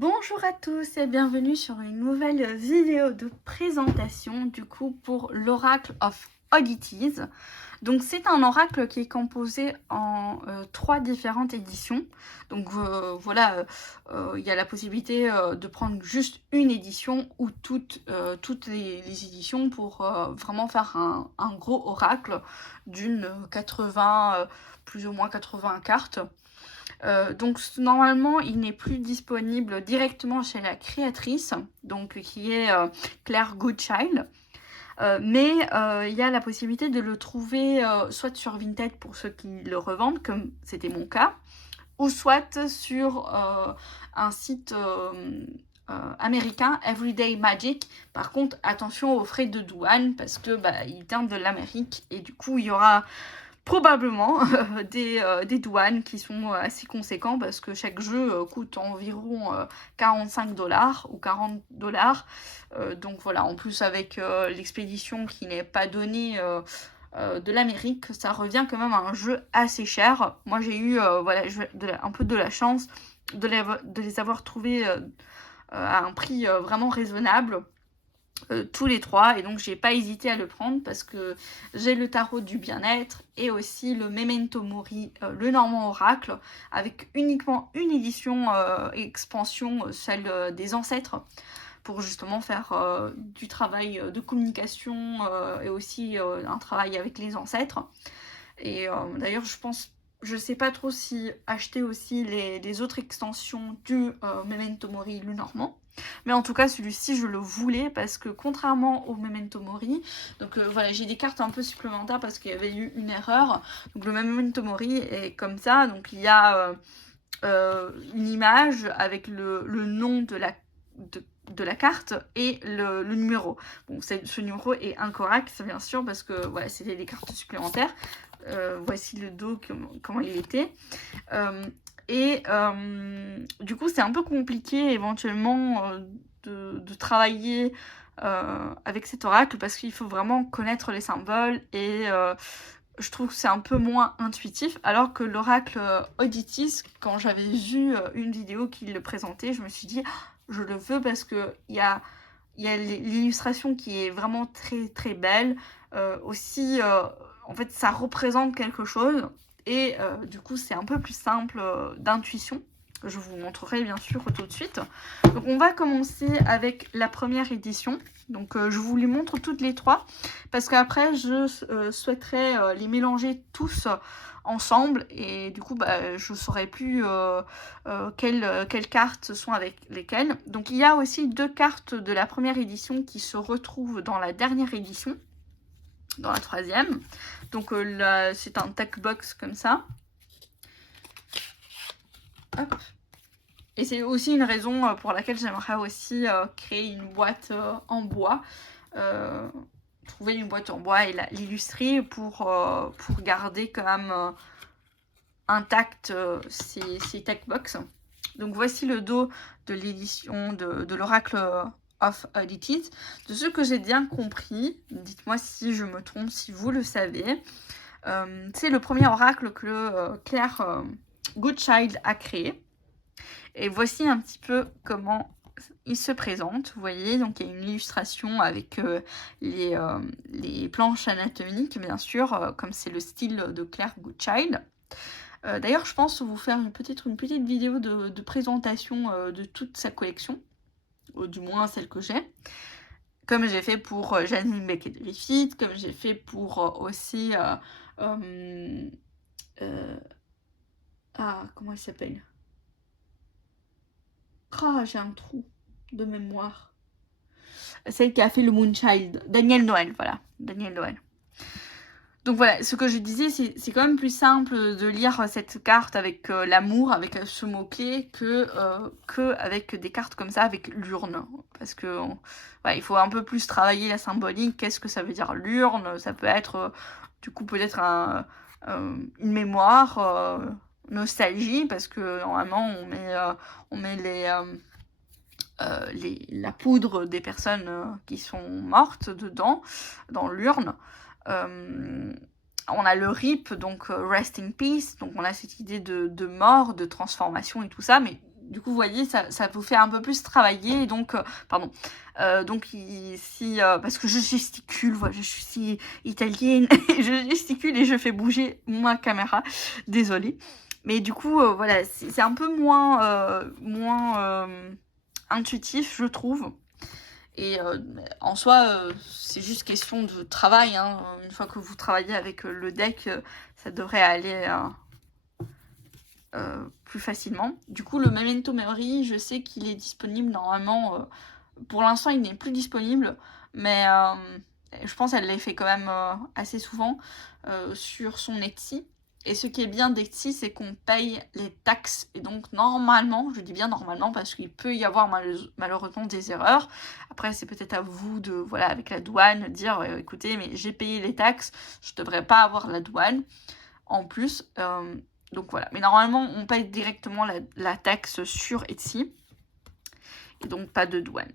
Bonjour à tous et bienvenue sur une nouvelle vidéo de présentation du coup pour l'Oracle of Oddities. Donc c'est un oracle qui est composé en 3 différentes éditions. Donc voilà, il y a la possibilité de prendre juste une édition ou toutes les éditions pour vraiment faire un gros oracle d'une 80, plus ou moins 80 cartes. Donc normalement il n'est plus disponible directement chez la créatrice, donc qui est Claire Goodchild. Mais il y a la possibilité de le trouver soit sur Vinted pour ceux qui le revendent, comme c'était mon cas, ou soit sur un site américain, Everyday Magic. Par contre, attention aux frais de douane parce que il vient de l'Amérique et du coup il y aura probablement des douanes qui sont assez conséquents parce que chaque jeu coûte environ 45$ ou 40$. Donc voilà, en plus avec l'expédition qui n'est pas donnée de l'Amérique, ça revient quand même à un jeu assez cher. Moi j'ai eu voilà, un peu de la chance de les avoir trouvés à un prix vraiment raisonnable. Tous les 3, et donc j'ai pas hésité à le prendre parce que j'ai le tarot du bien-être et aussi le Memento Mori, le Normand Oracle, avec uniquement une édition expansion, celle des ancêtres, pour justement faire du travail de communication et aussi un travail avec les ancêtres. Et d'ailleurs je sais pas trop si acheter aussi les autres extensions du Memento Mori, le Normand. Mais en tout cas, celui-ci, je le voulais parce que contrairement au Memento Mori, donc voilà, j'ai des cartes un peu supplémentaires parce qu'il y avait eu une erreur. Donc le Memento Mori est comme ça. Donc il y a une image avec le nom de la carte et le numéro. Bon, ce numéro est incorrect, bien sûr, parce que voilà, c'était des cartes supplémentaires. Voici le dos, comment il était. Du coup, c'est un peu compliqué éventuellement de travailler avec cet oracle parce qu'il faut vraiment connaître les symboles et je trouve que c'est un peu moins intuitif. Alors que l'oracle Oddities, quand j'avais vu une vidéo qui le présentait, je me suis dit, je le veux parce qu'il y a l'illustration qui est vraiment très très belle. Aussi, en fait, ça représente quelque chose. Et du coup, c'est un peu plus simple d'intuition. Je vous montrerai bien sûr tout de suite. Donc on va commencer avec la première édition. Donc je vous les montre toutes les 3. Parce qu'après, je souhaiterais les mélanger tous ensemble. Et du coup, je ne saurais plus quelles cartes sont avec lesquelles. Donc il y a aussi 2 cartes de la première édition qui se retrouvent dans la dernière édition. Dans la 3e. Donc là, c'est un tech box comme ça. Hop. Et c'est aussi une raison pour laquelle j'aimerais aussi créer une boîte en bois. Trouver une boîte en bois et l'illustrer pour garder quand même intact ces tech box. Donc voici le dos de l'édition de l'Oracle of Oddities. De ce que j'ai bien compris, dites-moi si je me trompe, si vous le savez, c'est le premier oracle que Claire Goodchild a créé. Et voici un petit peu comment il se présente. Vous voyez, donc il y a une illustration avec les planches anatomiques, bien sûr, comme c'est le style de Claire Goodchild. D'ailleurs, je pense vous faire peut-être une petite vidéo de présentation de toute sa collection, du moins celle que j'ai. Comme j'ai fait pour Janine Becket-Griffith, comme j'ai fait pour aussi... comment elle s'appelle? Ah, j'ai un trou de mémoire. Celle qui a fait le Moonchild. Danielle Noël, voilà. Danielle Noël. Donc voilà, ce que je disais, c'est quand même plus simple de lire cette carte avec l'amour, avec ce mot-clé, que avec des cartes comme ça, avec l'urne. Parce que ouais, il faut un peu plus travailler la symbolique. Qu'est-ce que ça veut dire l'urne? Ça peut être, du coup, peut-être une mémoire, nostalgie, parce que normalement, on met la poudre des personnes qui sont mortes dedans, dans l'urne. On a le RIP, donc Rest in Peace, donc on a cette idée de mort, de transformation et tout ça, mais du coup, vous voyez, ça vous fait un peu plus travailler. Donc, pardon. Parce que je gesticule, voilà, je suis italienne, et je gesticule et je fais bouger ma caméra. Désolée. Mais du coup, voilà, c'est un peu moins intuitif, je trouve. Et en soi, c'est juste question de travail. Hein. Une fois que vous travaillez avec le deck, ça devrait aller plus facilement. Du coup, le Memento Mori, je sais qu'il est disponible normalement. Pour l'instant, il n'est plus disponible, mais je pense qu'elle l'a fait quand même assez souvent sur son Etsy. Et ce qui est bien d'Etsy, c'est qu'on paye les taxes. Et donc, normalement, je dis bien normalement, parce qu'il peut y avoir malheureusement des erreurs. Après, c'est peut-être à vous de, voilà, avec la douane, dire, écoutez, mais j'ai payé les taxes, je ne devrais pas avoir la douane en plus. Donc voilà. Mais normalement, on paye directement la taxe sur Etsy. Et donc, pas de douane.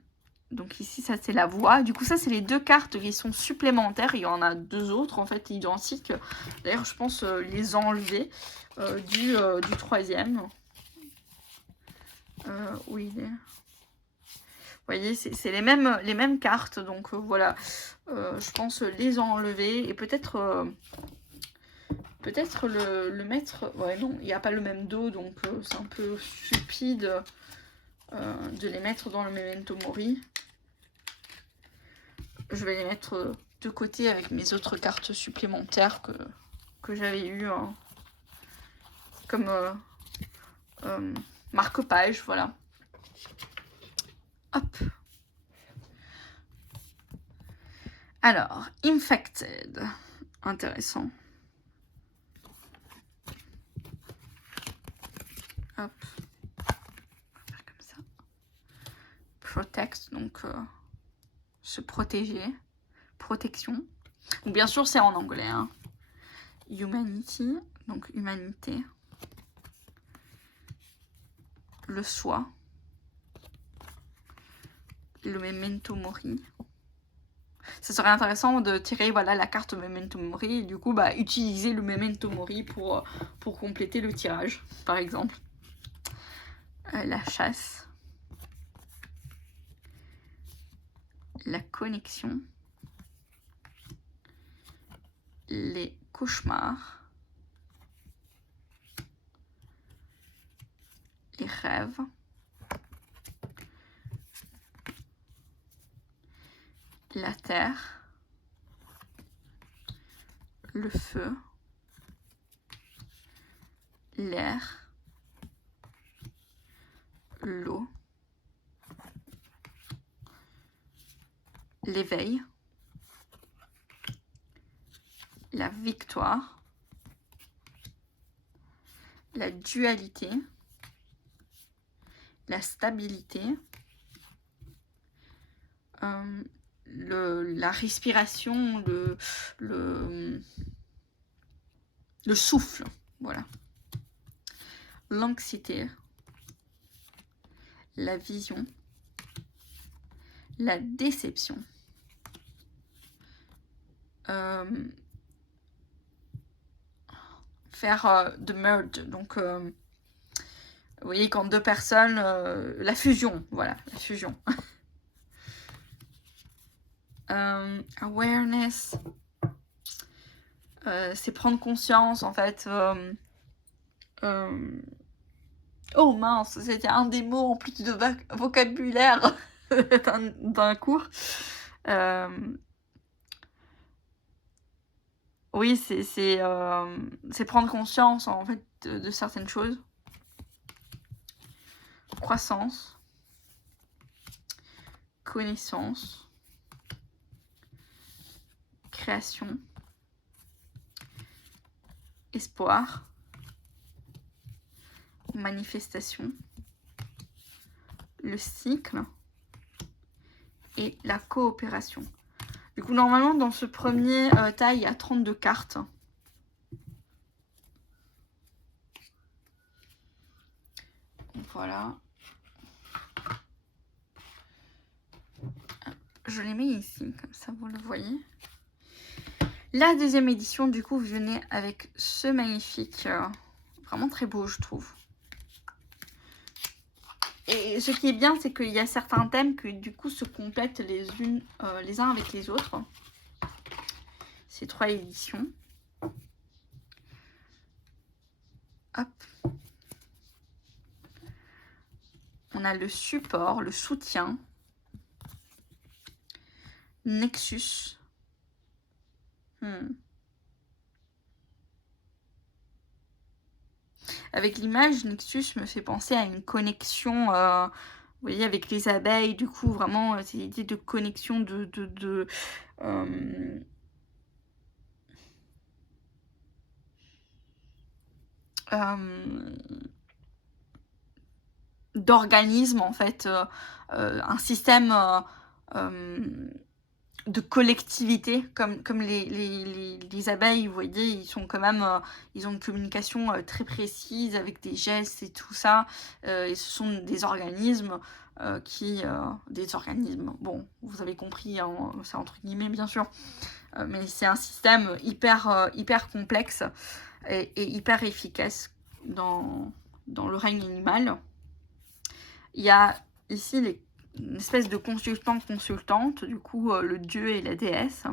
Donc ici, ça c'est la voix. Du coup, ça c'est les 2 cartes qui sont supplémentaires. Il y en a 2 autres en fait identiques. D'ailleurs, je pense les enlever du 3e. Où il est? Vous voyez, c'est les mêmes cartes. Donc voilà, je pense les enlever et peut-être le mettre... Ouais, non, il n'y a pas le même dos, donc c'est un peu stupide de les mettre dans le Memento Mori. Je vais les mettre de côté avec mes autres cartes supplémentaires que j'avais eues comme marque-page, voilà. Hop. Alors, Infected. Intéressant. Hop. On va faire comme ça. Protect, donc se protéger. Protection. Donc, bien sûr, c'est en anglais. Hein. Humanity, donc humanité. Le soi. Le Memento Mori. Ça serait intéressant de tirer voilà, la carte Memento Mori et du coup bah, utiliser le Memento Mori pour compléter le tirage, par exemple. La chasse. La connexion. Les cauchemars. Les rêves. La terre. Le feu. L'air. L'eau. L'éveil. La victoire. La dualité. La stabilité. La respiration, le souffle, voilà. L'anxiété, la vision, la déception, faire de merge, donc vous voyez quand 2 personnes, la fusion, voilà, la fusion. Awareness, c'est prendre conscience en fait. Oh mince, c'était un des mots en plus de vocabulaire d'un cours. Oui, c'est prendre conscience en fait de certaines choses. Croissance, connaissance, création, espoir, manifestation, le cycle et la coopération. Du coup, normalement, dans ce premier taille, il y a 32 cartes. Voilà. Je les mets ici, comme ça vous le voyez. La 2e édition, du coup, venait avec ce magnifique, vraiment très beau, je trouve. Et ce qui est bien, c'est qu'il y a certains thèmes qui du coup se complètent les uns avec les autres. Ces 3 éditions. Hop. On a le support, le soutien, Nexus. Avec l'image, Nexus me fait penser à une connexion, vous voyez, avec les abeilles. Du coup, vraiment, c'est l'idée de connexion d'organisme, en fait, un système de collectivité, comme les abeilles, vous voyez, ils sont quand même, ils ont une communication très précise avec des gestes et tout ça, et ce sont des organismes des organismes, bon, vous avez compris, hein, c'est entre guillemets bien sûr, mais c'est un système hyper complexe et hyper efficace dans le règne animal. Il y a ici une espèce de consultante, du coup le dieu et la déesse.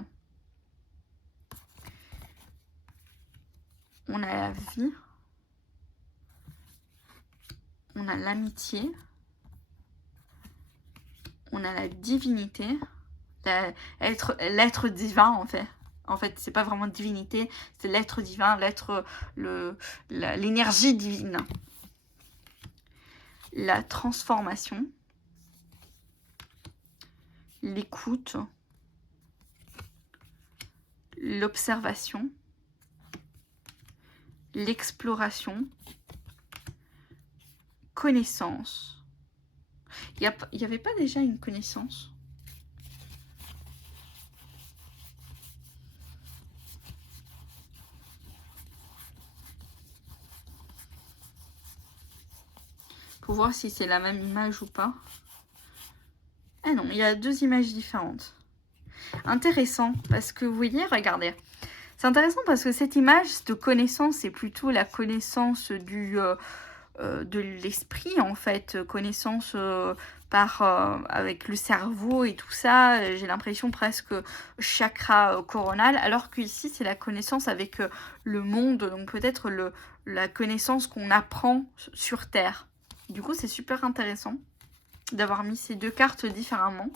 On a la vie, on a l'amitié, on a la divinité, l'être divin en fait. En fait, c'est pas vraiment divinité, c'est l'être divin, l'énergie divine. La transformation, l'écoute, l'observation, l'exploration, connaissance. Il n'y avait pas déjà une connaissance? Pour voir si c'est la même image ou pas. Ah non, il y a 2 images différentes. Intéressant, parce que vous voyez, regardez. C'est intéressant parce que cette image de connaissance, c'est plutôt la connaissance de l'esprit, en fait. Connaissance avec le cerveau et tout ça. J'ai l'impression presque chakra coronal. Alors qu'ici, c'est la connaissance avec le monde. Donc peut-être la connaissance qu'on apprend sur Terre. Du coup, c'est super intéressant d'avoir mis ces 2 cartes différemment.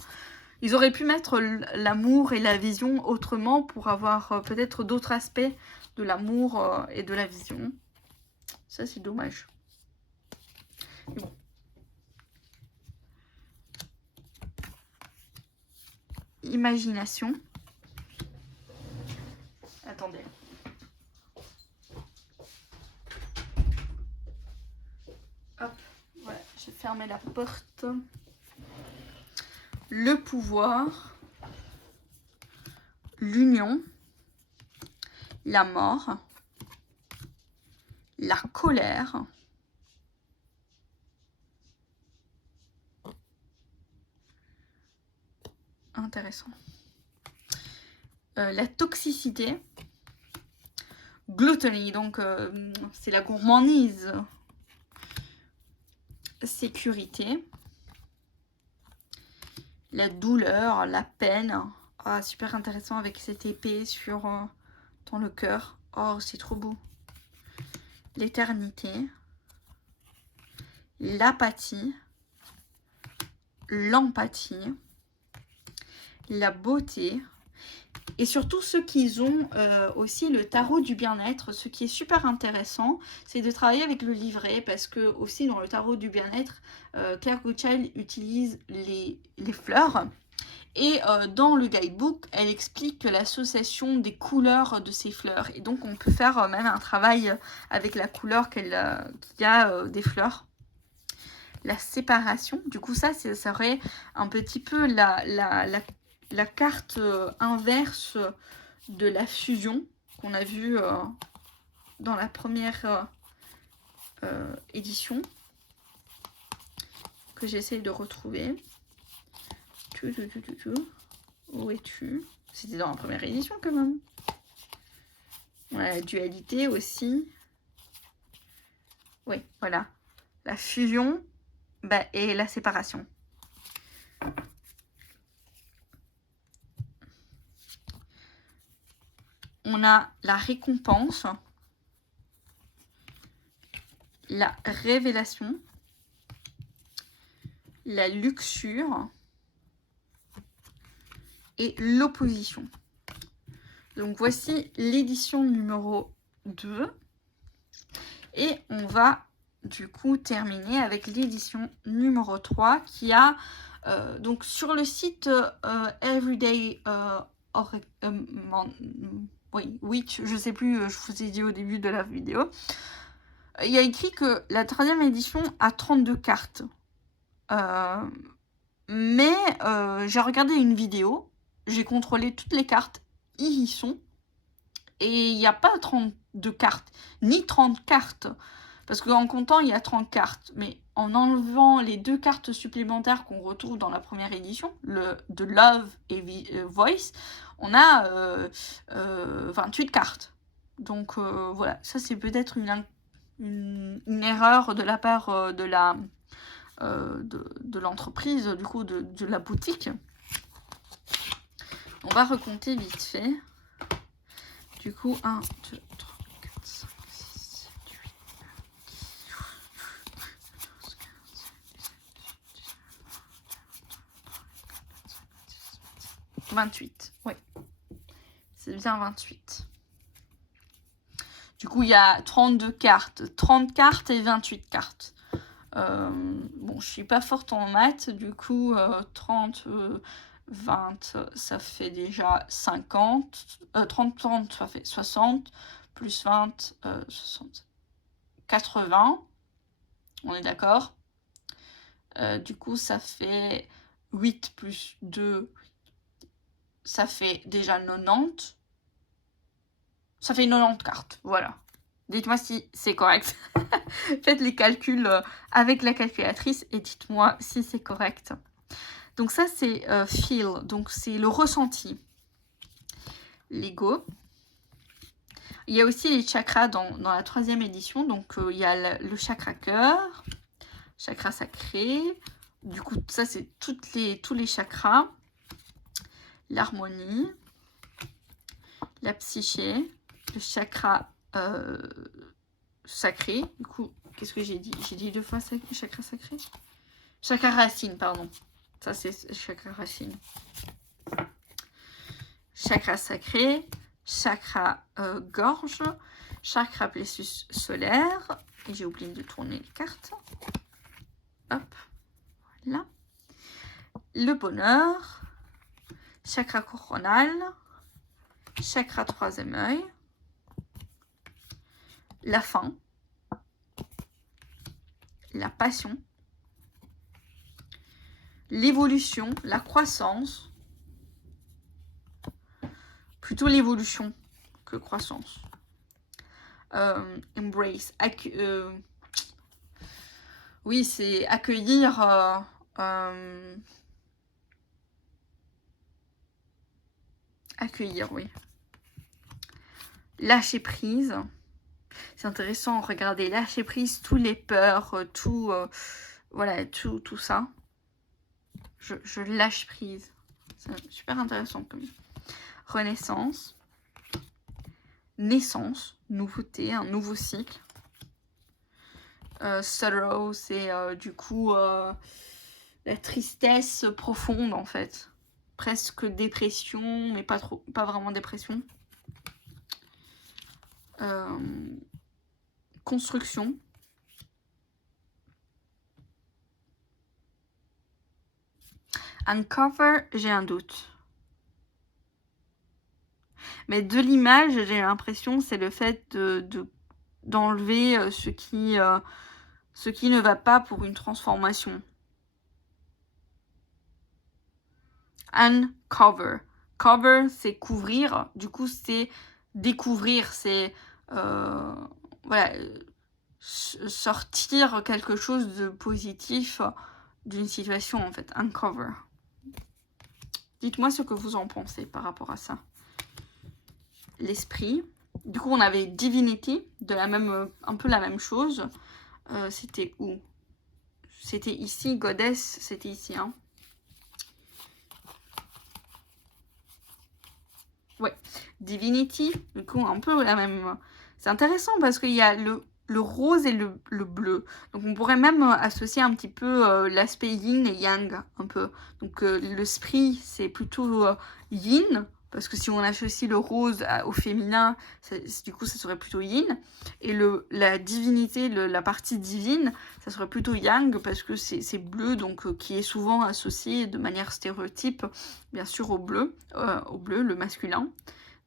Ils auraient pu mettre l'amour et la vision autrement pour avoir peut-être d'autres aspects de l'amour et de la vision. Ça, c'est dommage. Mais bon. Imagination. Attendez. Hop, voilà, j'ai fermé la porte. Le pouvoir, l'union, la mort, la colère, intéressant, la toxicité, gluttony, donc c'est la gourmandise, sécurité, la douleur, la peine. Ah, super intéressant avec cette épée dans le cœur. Oh, c'est trop beau. L'éternité, l'apathie, l'empathie, la beauté. Et surtout ceux qui ont aussi le tarot du bien-être. Ce qui est super intéressant, c'est de travailler avec le livret, parce que aussi dans le tarot du bien-être, Claire Goodchild utilise les fleurs. Et dans le guidebook, elle explique l'association des couleurs de ces fleurs. Et donc on peut faire même un travail avec la couleur qu'il y a des fleurs. La séparation, du coup ça serait un petit peu la carte inverse de la fusion qu'on a vue dans la première édition, que j'essaye de retrouver. Où es-tu? C'était dans la première édition quand même. Voilà, la dualité aussi. Oui, voilà. La fusion et la séparation. On a la récompense, la révélation, la luxure et l'opposition. Donc voici l'édition numéro 2. Et on va du coup terminer avec l'édition numéro 3 qui a donc sur le site Everyday Witch, je sais plus, je vous ai dit au début de la vidéo. Il y a écrit que la 3e édition a 32 cartes. Mais j'ai regardé une vidéo, j'ai contrôlé toutes les cartes, ils y sont. Et il n'y a pas 32 cartes, ni 30 cartes. Parce qu'en comptant, il y a 30 cartes. Mais en enlevant les 2 cartes supplémentaires qu'on retrouve dans la première édition, de Love et Voice, on a 28 cartes. Donc voilà, ça c'est peut-être une erreur de la part de l'entreprise, du coup de la boutique. On va recompter vite fait. Du coup, 1, 2, 3, 4, 5, 6, 7, 8, 28. Oui, c'est bien 28. Du coup, il y a 32 cartes, 30 cartes et 28 cartes. Bon, je suis pas forte en maths, du coup, 30, 20, ça fait déjà 50. 30, ça fait 60. Plus 20, 60. 80. On est d'accord. Du coup, ça fait 8 plus 2. Ça fait déjà 90. Ça fait 90 cartes, voilà. Dites-moi si c'est correct. Faites les calculs avec la calculatrice et dites-moi si c'est correct. Donc ça, c'est feel, donc c'est le ressenti. L'ego. Il y a aussi les chakras dans la 3e édition. Donc il y a le chakra cœur, chakra sacré. Du coup, ça, c'est tous les chakras. L'harmonie, la psyché, le chakra sacré. Du coup, qu'est-ce que j'ai dit? J'ai dit 2 fois chakra sacré. Chakra racine, pardon. Ça, c'est chakra racine. Chakra sacré, chakra gorge, chakra plexus solaire. Et j'ai oublié de tourner les cartes. Hop, voilà. Le bonheur, chakra coronal, chakra 3e œil, la faim, la passion, l'évolution, la croissance, plutôt l'évolution que croissance. Embrace, oui, c'est accueillir, accueillir, oui. Lâcher prise. C'est intéressant, regardez, lâcher prise, tous les peurs, voilà, tout ça. Je lâche prise. C'est super intéressant comme renaissance. Naissance, nouveauté, un nouveau cycle. Sorrow, c'est du coup la tristesse profonde en fait. Presque dépression, mais pas vraiment dépression. Construction. Uncover, j'ai un doute. Mais de l'image, j'ai l'impression c'est le fait d'enlever ce qui ne va pas pour une transformation. Uncover. Cover, c'est couvrir. Du coup, c'est découvrir. C'est voilà, sortir quelque chose de positif d'une situation, en fait. Uncover. Dites-moi ce que vous en pensez par rapport à ça. L'esprit. Du coup, on avait Divinity, un peu la même chose. C'était où? c'était ici, goddess, c'était ici, hein. Ouais, divinity, du coup, un peu la même. C'est intéressant parce qu'il y a le rose et le bleu. Donc on pourrait même associer un petit peu l'aspect yin et yang, un peu. Donc le spree, c'est plutôt yin, parce que si on associe le rose au féminin, du coup ça serait plutôt yin. Et la divinité, la partie divine, ça serait plutôt yang, parce que c'est bleu, donc qui est souvent associé de manière stéréotype, bien sûr, au bleu, le masculin.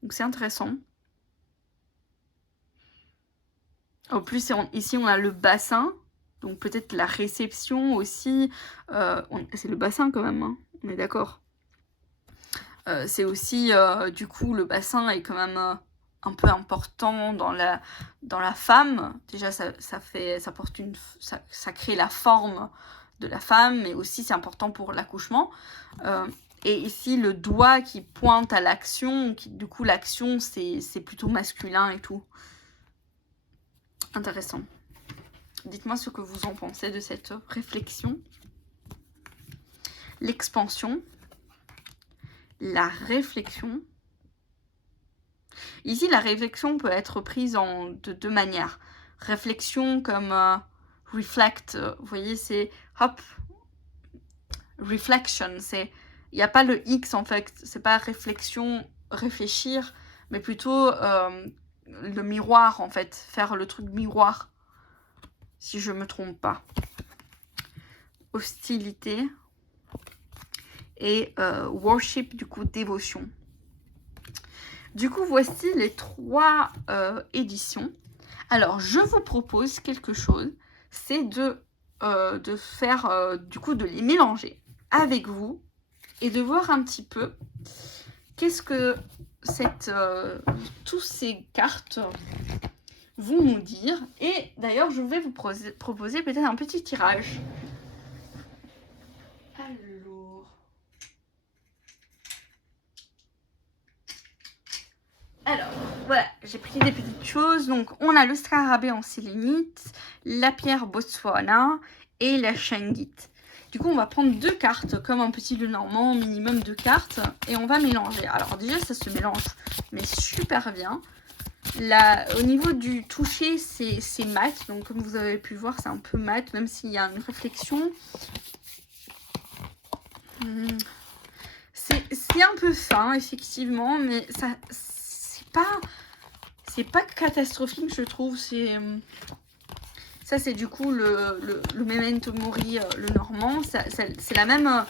Donc c'est intéressant. En plus, ici, on a le bassin. Donc peut-être la réception aussi. C'est le bassin quand même, hein, on est d'accord. C'est aussi, du coup, le bassin est quand même un peu important dans la femme. Déjà, ça crée la forme de la femme, mais aussi c'est important pour l'accouchement. Et ici, le doigt qui pointe à l'action, du coup, l'action, c'est plutôt masculin et tout. Intéressant. Dites-moi ce que vous en pensez de cette réflexion. L'expansion. La réflexion. Ici, la réflexion peut être prise de deux manières. Réflexion comme reflect. Vous voyez, c'est hop. Reflection. Il n'y a pas le X en fait. C'est pas réflexion, réfléchir, mais plutôt le miroir en fait. Faire le truc miroir. Si je me trompe pas. Hostilité. Et worship, du coup, dévotion. Du coup, voici les 3 éditions. Alors, je vous propose quelque chose, c'est de faire, du coup, de les mélanger avec vous et de voir un petit peu qu'est-ce que tous ces cartes vont nous dire. Et d'ailleurs, je vais vous proposer peut-être un petit tirage. Alors, voilà, j'ai pris des petites choses. Donc, on a le scarabée en sélénite, la pierre Botswana et la shangite. Du coup, on va prendre 2 cartes, comme un petit Lenormand, minimum 2 cartes, et on va mélanger. Alors déjà, ça se mélange, mais super bien. Là, au niveau du toucher, c'est mat, donc comme vous avez pu voir, c'est un peu mat, même s'il y a une réflexion. C'est un peu fin, effectivement, mais ça... C'est pas catastrophique, je trouve. Ça, c'est du coup le Memento Mori, le normand. C'est la même.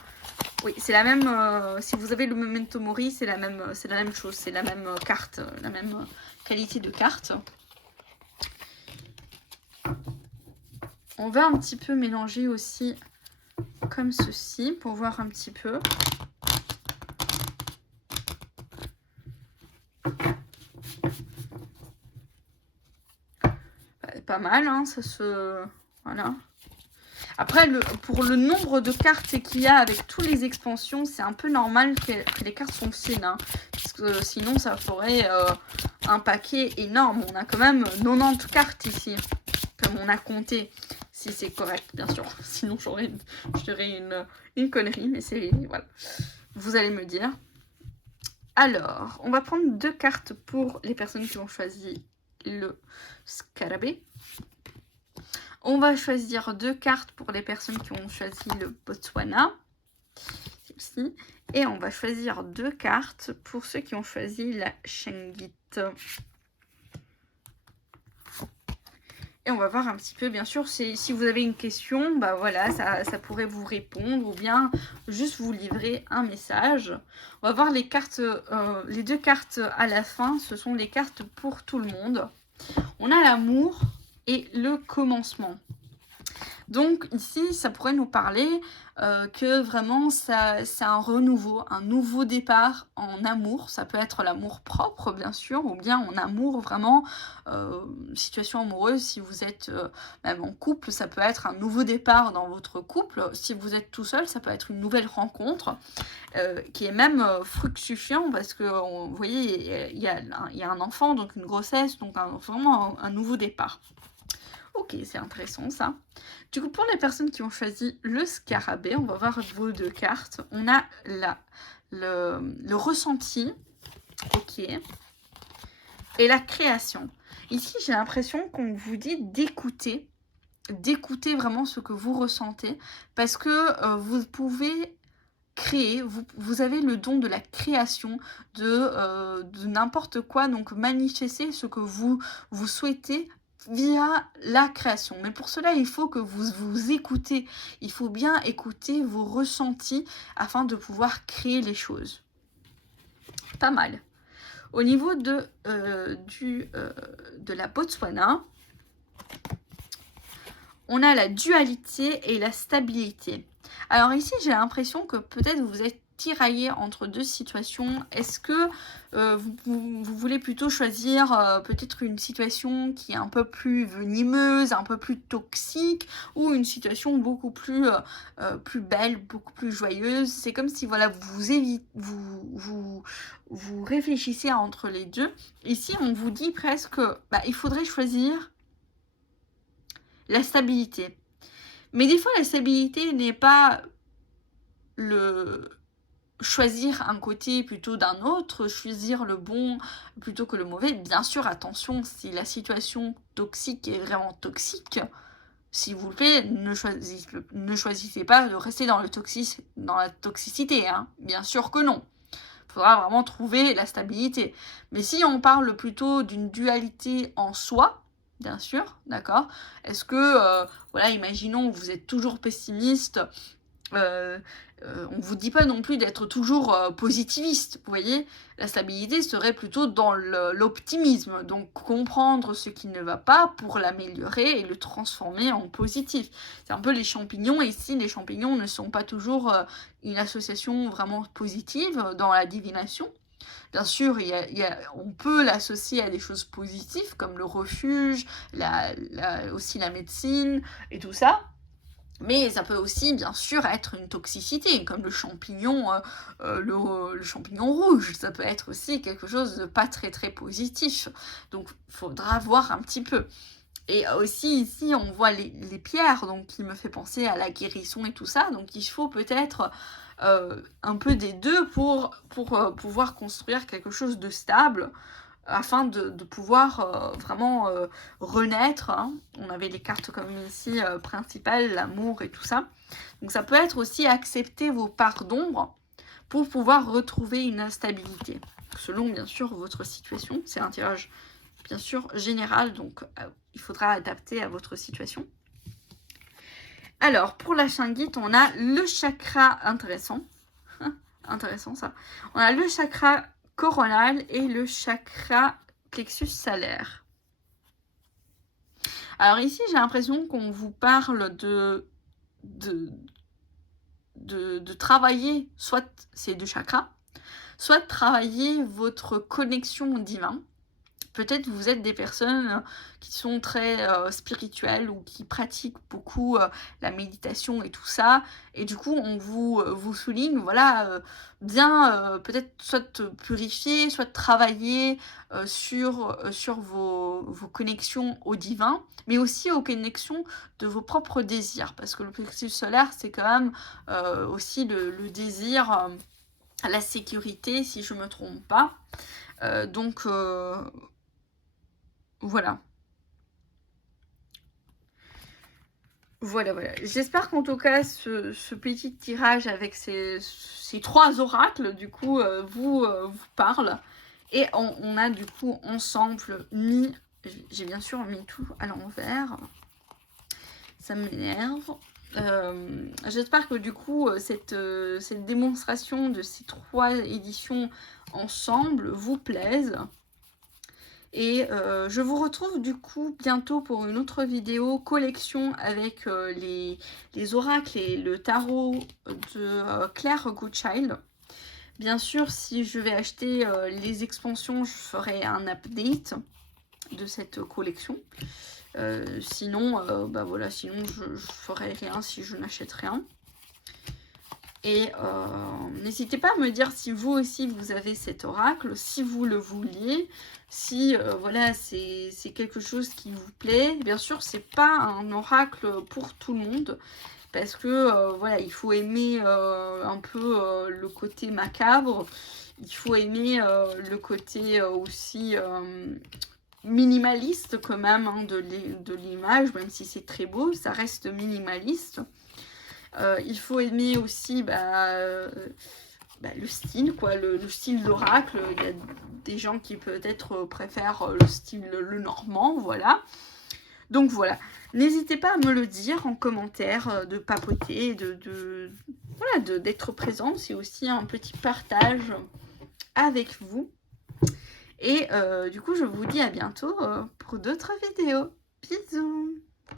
Oui, c'est la même. Si vous avez le Memento Mori, c'est la même chose. C'est la même carte, la même qualité de carte. On va un petit peu mélanger aussi comme ceci pour voir un petit peu. Pas mal, hein, ça se... Voilà. Après, pour le nombre de cartes qu'il y a avec toutes les expansions, c'est un peu normal que les cartes sont fines, hein, parce que sinon, ça ferait un paquet énorme. On a quand même 90 cartes ici, comme on a compté, si c'est correct, bien sûr. Sinon, je dirais une connerie, mais c'est... Voilà. Vous allez me dire. Alors, on va prendre 2 cartes pour les personnes qui ont choisi le scarabée. On va choisir 2 cartes pour les personnes qui ont choisi le Botswana. Celle-ci. Et on va choisir 2 cartes pour ceux qui ont choisi la shangite. Et on va voir un petit peu, bien sûr, si vous avez une question, bah voilà, ça pourrait vous répondre ou bien juste vous livrer un message. On va voir les cartes, les 2 cartes à la fin, ce sont les cartes pour tout le monde. On a l'amour et le commencement. Donc ici, ça pourrait nous parler que vraiment c'est un renouveau, un nouveau départ en amour. Ça peut être l'amour propre, bien sûr, ou bien en amour vraiment, situation amoureuse. Si vous êtes même en couple, ça peut être un nouveau départ dans votre couple. Si vous êtes tout seul, ça peut être une nouvelle rencontre qui est même fructifiant parce que, vous voyez, il y a un enfant, donc une grossesse, donc vraiment un nouveau départ. Ok, c'est intéressant ça. Du coup, pour les personnes qui ont choisi le scarabée, on va voir vos 2 cartes. On a le ressenti, ok, et la création. Ici, j'ai l'impression qu'on vous dit d'écouter vraiment ce que vous ressentez, parce que vous pouvez créer, vous avez le don de la création, de n'importe quoi, donc manifester ce que vous souhaitez via la création. Mais pour cela, il faut que vous écoutez, il faut bien écouter vos ressentis afin de pouvoir créer les choses. Pas mal. Au niveau de la Botswana, on a la dualité et la stabilité. Alors ici, j'ai l'impression que peut-être vous êtes tiraillé entre 2 situations. Est-ce que vous voulez plutôt choisir peut-être une situation qui est un peu plus venimeuse, un peu plus toxique, ou une situation beaucoup plus belle, beaucoup plus joyeuse? C'est comme si voilà, vous réfléchissez entre les deux. Ici, on vous dit presque, il faudrait choisir la stabilité. Mais des fois, la stabilité n'est pas le choisir un côté plutôt d'un autre, choisir le bon plutôt que le mauvais. Bien sûr, attention, si la situation toxique est vraiment toxique, s'il vous plaît, ne choisissez pas de rester dans la toxicité, hein. Bien sûr que non. Il faudra vraiment trouver la stabilité. Mais si on parle plutôt d'une dualité en soi, bien sûr, d'accord. Est-ce que, voilà, imaginons que vous êtes toujours pessimiste, on vous dit pas non plus d'être toujours positiviste, vous voyez. La stabilité serait plutôt dans l'optimisme, donc comprendre ce qui ne va pas pour l'améliorer et le transformer en positif. C'est un peu les champignons, et ici les champignons ne sont pas toujours une association vraiment positive dans la divination. Bien sûr, on peut l'associer à des choses positives comme le refuge, aussi la médecine et tout ça. Mais ça peut aussi, bien sûr, être une toxicité, comme le champignon rouge. Ça peut être aussi quelque chose de pas très très positif. Donc, il faudra voir un petit peu. Et aussi, ici, on voit les pierres, donc qui me fait penser à la guérison et tout ça. Donc, il faut peut-être un peu des deux pour pouvoir construire quelque chose de stable, afin de pouvoir vraiment renaître, hein. On avait les cartes comme ici principales, l'amour et tout ça. Donc ça peut être aussi accepter vos parts d'ombre pour pouvoir retrouver une stabilité. Selon bien sûr votre situation, c'est un tirage bien sûr général, donc il faudra adapter à votre situation. Alors pour la Shingite, on a le chakra intéressant. Intéressant ça. On a le chakra coronal et le chakra plexus salaire. Alors ici, j'ai l'impression qu'on vous parle de travailler soit ces 2 chakras, soit travailler votre connexion au divin. Peut-être vous êtes des personnes qui sont très spirituelles ou qui pratiquent beaucoup la méditation et tout ça. Et du coup, on vous souligne, voilà, bien peut-être soit purifier, soit travailler sur vos connexions au divin, mais aussi aux connexions de vos propres désirs. Parce que le plexus solaire, c'est quand même aussi le désir, la sécurité, si je ne me trompe pas. Donc voilà. Voilà. J'espère qu'en tout cas, ce petit tirage avec ces 3 oracles, du coup, vous parle. Et on a du coup ensemble mis, j'ai bien sûr mis tout à l'envers. Ça m'énerve. J'espère que du coup, cette démonstration de ces 3 éditions ensemble vous plaise. Et je vous retrouve du coup bientôt pour une autre vidéo collection avec les oracles et le tarot de Claire Goodchild. Bien sûr, si je vais acheter les expansions, je ferai un update de cette collection. Sinon, voilà, sinon je ferai rien si je n'achète rien. Et n'hésitez pas à me dire si vous aussi vous avez cet oracle, si vous le vouliez, si voilà, c'est quelque chose qui vous plaît. Bien sûr, c'est pas un oracle pour tout le monde, parce que voilà, il faut aimer un peu le côté macabre, il faut aimer le côté aussi minimaliste quand même hein, de l'image, même si c'est très beau, ça reste minimaliste. Il faut aimer aussi le style, quoi, le style d'oracle. Il y a des gens qui peut-être préfèrent le style le normand, voilà. Donc voilà, n'hésitez pas à me le dire en commentaire, de papoter, voilà, d'être présent. C'est aussi un petit partage avec vous. Et du coup, je vous dis à bientôt pour d'autres vidéos. Bisous!